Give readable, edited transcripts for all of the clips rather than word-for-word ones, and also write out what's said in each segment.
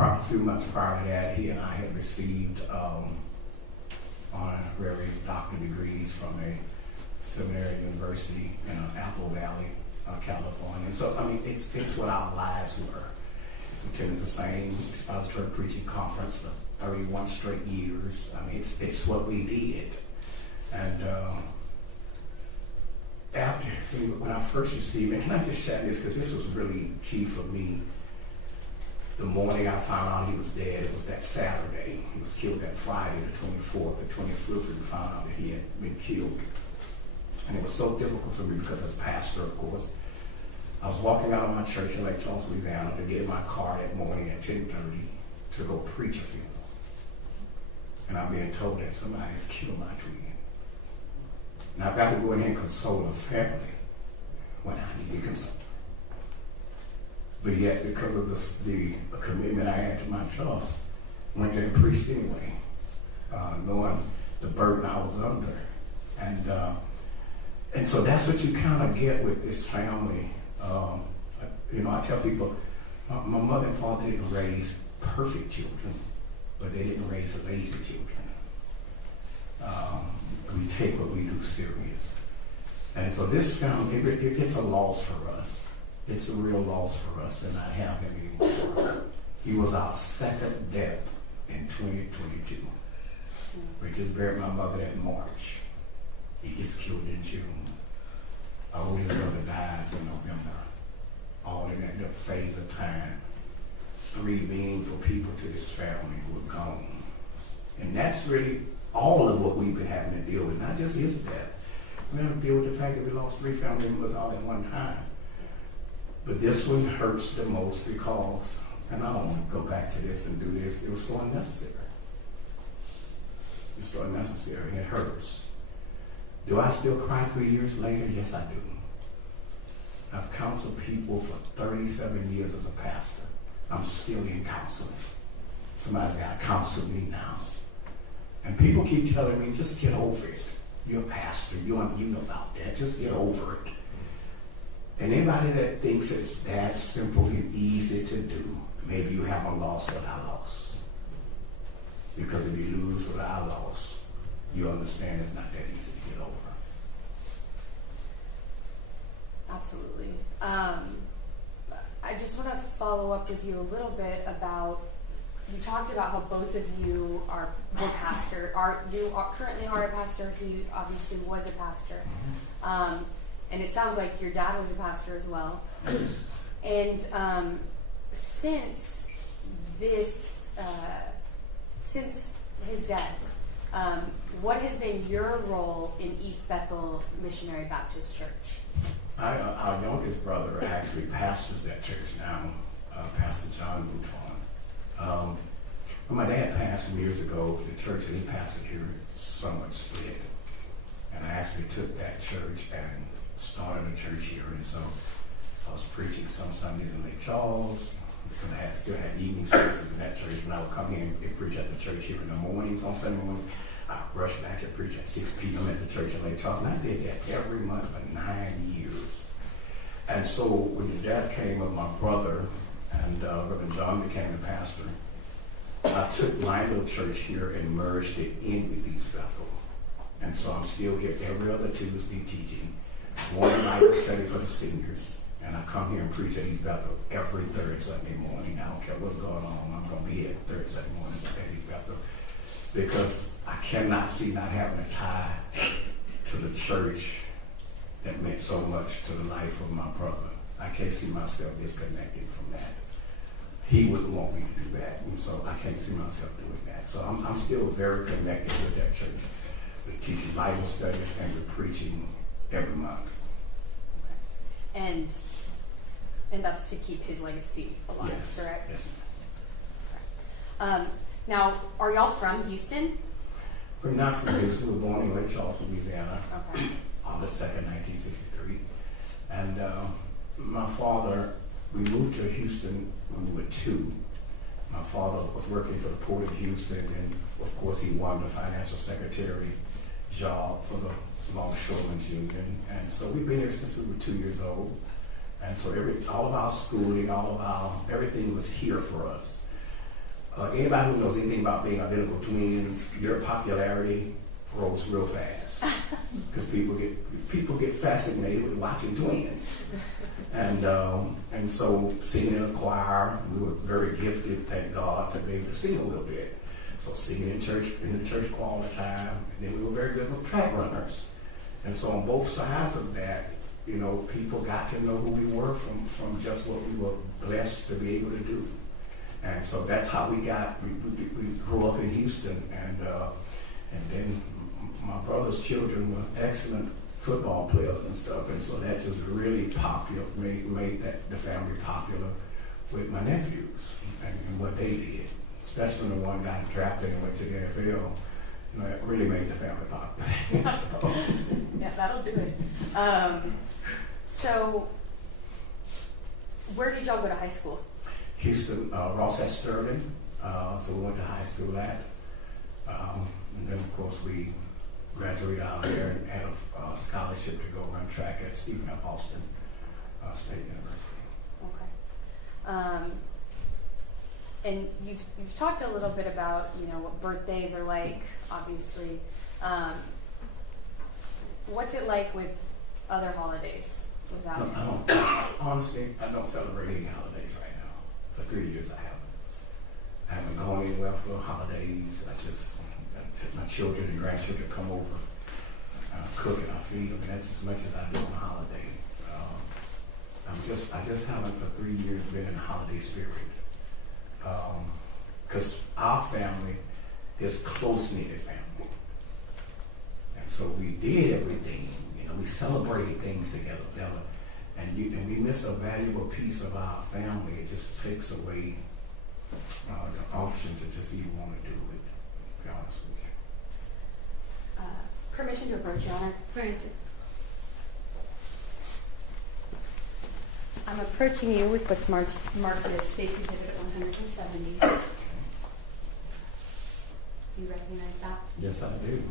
a few months prior to that, he and I had received honorary doctorate degrees from a seminary university in Apple Valley, California. And so, I mean, it's what our lives were. We attended the same expository preaching conference for 31 straight years. I mean, it's what we did. And when I first received it, and I just share this because this was really key for me. The morning I found out he was dead, it was that Saturday. He was killed that Friday, the 24th. The 25th, we found out that he had been killed. And it was so difficult for me because as pastor, of course, I was walking out of my church in Lake Charles, Louisiana to get in my car that morning at 10:30 to go preach a funeral. And I'm being told that somebody has killed my twin. And I've got to go in here and console a family when I need to console. But yet, because of the commitment I had to my job, I went there and preached anyway, knowing the burden I was under. And so that's what you kind of get with this family. I tell people, my mother and father didn't raise perfect children, but they didn't raise lazy children. We take what we do serious. And so this family, it's a loss for us. It's a real loss for us to not have him anymore. He was our second death in 2022. We just buried my mother in March. He gets killed in June. Our oldest brother dies in November. All in that phase of time. 3 meaningful people to this family were gone. And that's really all of what we've been having to deal with, not just his death. We have to deal with the fact that we lost 3 family members all at one time. But this one hurts the most because, and I don't want to go back to this and do this, it was so unnecessary. It's so unnecessary, it hurts. Do I still cry 3 years later? Yes, I do. I've counseled people for 37 years as a pastor. I'm still in counseling. Somebody's got to counsel me now. And people keep telling me, just get over it. You're a pastor, you know about that, just get over it. And anybody that thinks it's that simple and easy to do, maybe you haven't lost what I lost. Because if you lose what I lost, you understand it's not that easy to get over. Absolutely. I just want to follow up with you a little bit about, you talked about how both of you were pastor. You currently are a pastor. He obviously was a pastor. And it sounds like your dad was a pastor as well. Yes. And since his death, what has been your role in East Bethel Missionary Baptist Church? Our youngest brother actually pastors that church now, Pastor John Deshawn. When my dad passed some years ago, the church that he pastored here somewhat split. And I actually took that church and started a church here. And so I was preaching some Sundays in Lake Charles because I still had evening services in that church. When I would come in and preach at the church here in the mornings on Sunday morning, I'd rush back and preach at 6 p.m. at the church in Lake Charles. And I did that every month for 9 years. And so when the death came of my brother and Reverend John became the pastor, I took my little church here and merged it in with East Bethel. And so I'm still here every other Tuesday teaching, morning Bible study for the seniors. And I come here and preach at East Bethel every third Sunday morning. I don't care what's going on. I'm going to be here third Sunday morning at East Bethel. Because I cannot see not having a tie to the church that meant so much to the life of my brother. I can't see myself disconnected from that. He wouldn't want me to do that, and so I can't see myself doing that. So I'm still very connected with that church. We're teaching Bible studies and we're preaching every month. Okay. And that's to keep his legacy alive, yes. Correct? Yes. Correct. Now, are y'all from Houston? We're not from Houston. We were born in Lake Charles, Louisiana, Okay. August 2nd, 1963. And my father, we moved to Houston when we were 2. My father was working for the Port of Houston, and of course he won the financial secretary job for the Longshoremen's Union. And so we've been here since we were 2 years old. And so all of our schooling, everything was here for us. Anybody who knows anything about being identical twins, your popularity grows real fast because people get fascinated with watching twins, and so singing in a choir, we were very gifted, thank God, to be able to sing a little bit. So singing in the church choir all the time, and then we were very good with track runners, and so on both sides of that, people got to know who we were from just what we were blessed to be able to do. And so that's how we grew up in Houston, and then my brother's children were excellent football players and stuff, and so that just really popular, made the family popular with my nephews and what they did. Especially when the one got drafted and went to the NFL, it really made the family popular. So. Yeah, that'll do it. So, where did y'all go to high school? Houston, Ross S. Sterling, so we went to high school at. And then, of course, we graduated out there and had a scholarship to go run track at Stephen F. Austin State University. Okay. And you've talked a little bit about, what birthdays are like, obviously. What's it like with other holidays without him? Honestly, I don't celebrate any holidays right now. For 3 years I haven't gone anywhere for holidays. I my children and grandchildren come over, cook and I feed them, and that's as much as I do on a holiday. I just haven't for 3 years been in a holiday spirit. Because our family is close-knit family. And so we did everything, we celebrated things together, and we miss a valuable piece of our family. It just takes away the option to just even want to do it, to be honest with you. Permission to approach, Your Honor. Granted. I'm approaching you with what's marked as State's Exhibit 170. Do you recognize that? Yes, I do.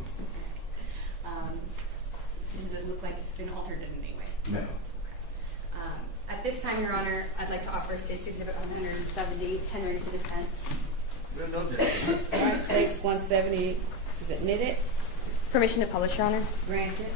Does it look like it's been altered in any way? No. At this time, Your Honor, I'd like to offer State's Exhibit 170, tendering to defense. No objection. All right, State's 170 is admitted. Permission to publish, Your Honor. Granted.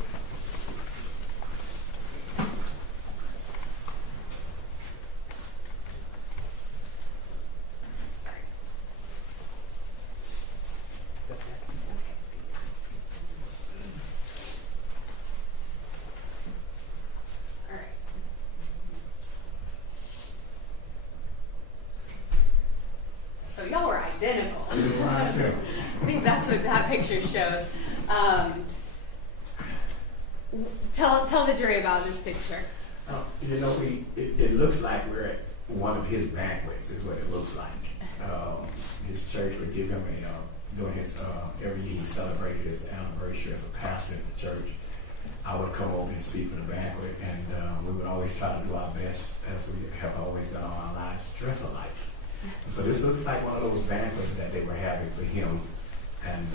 So y'all were identical. Right. I think that's what that picture shows. Tell the jury about this picture. It looks like we're at one of his banquets, is what it looks like. His church would give him during his, every year he celebrated his anniversary as a pastor at the church. I would come over and speak for the banquet, and we would always try to do our best, as we have always done all our lives, dress alike. So this looks like one of those banquets that they were having for him, and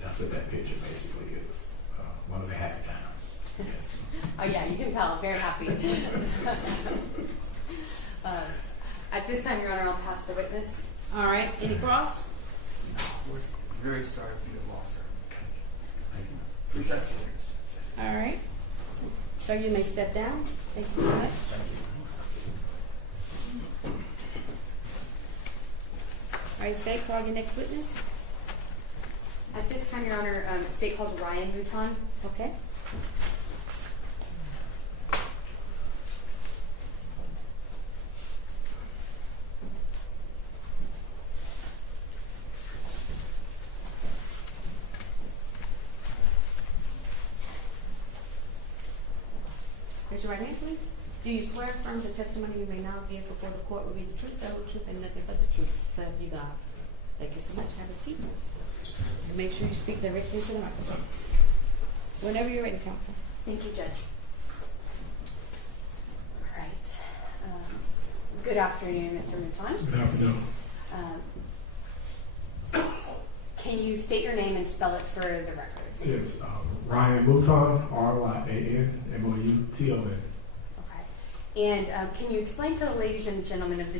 that's what that picture basically is. One of the happy times. Yes. Oh yeah, you can tell. Very happy. At this time, Your Honor, I'll pass the witness. All right, any cross? We're very sorry for your loss, sir. Thank you. That's the latest. All right. Sir, you may step down. Thank you so much. Thank you. All right, State, call your next witness. At this time, Your Honor, State calls Ryan Mouton. Okay. Raise your right hand, please. Do you swear affirm the testimony you may now give before the court will be the truth, the whole truth, and nothing but the truth? So help you God. Thank you so much. Have a seat. And make sure you speak directly to the microphone. Whenever you're ready, counsel. Thank you, Judge. All right. Good afternoon, Mr. Mouton. Good afternoon. Can you state your name and spell it for the record? Yes, Ryan Mouton, RYAN MOUTON. Okay. And can you explain to the ladies and gentlemen of the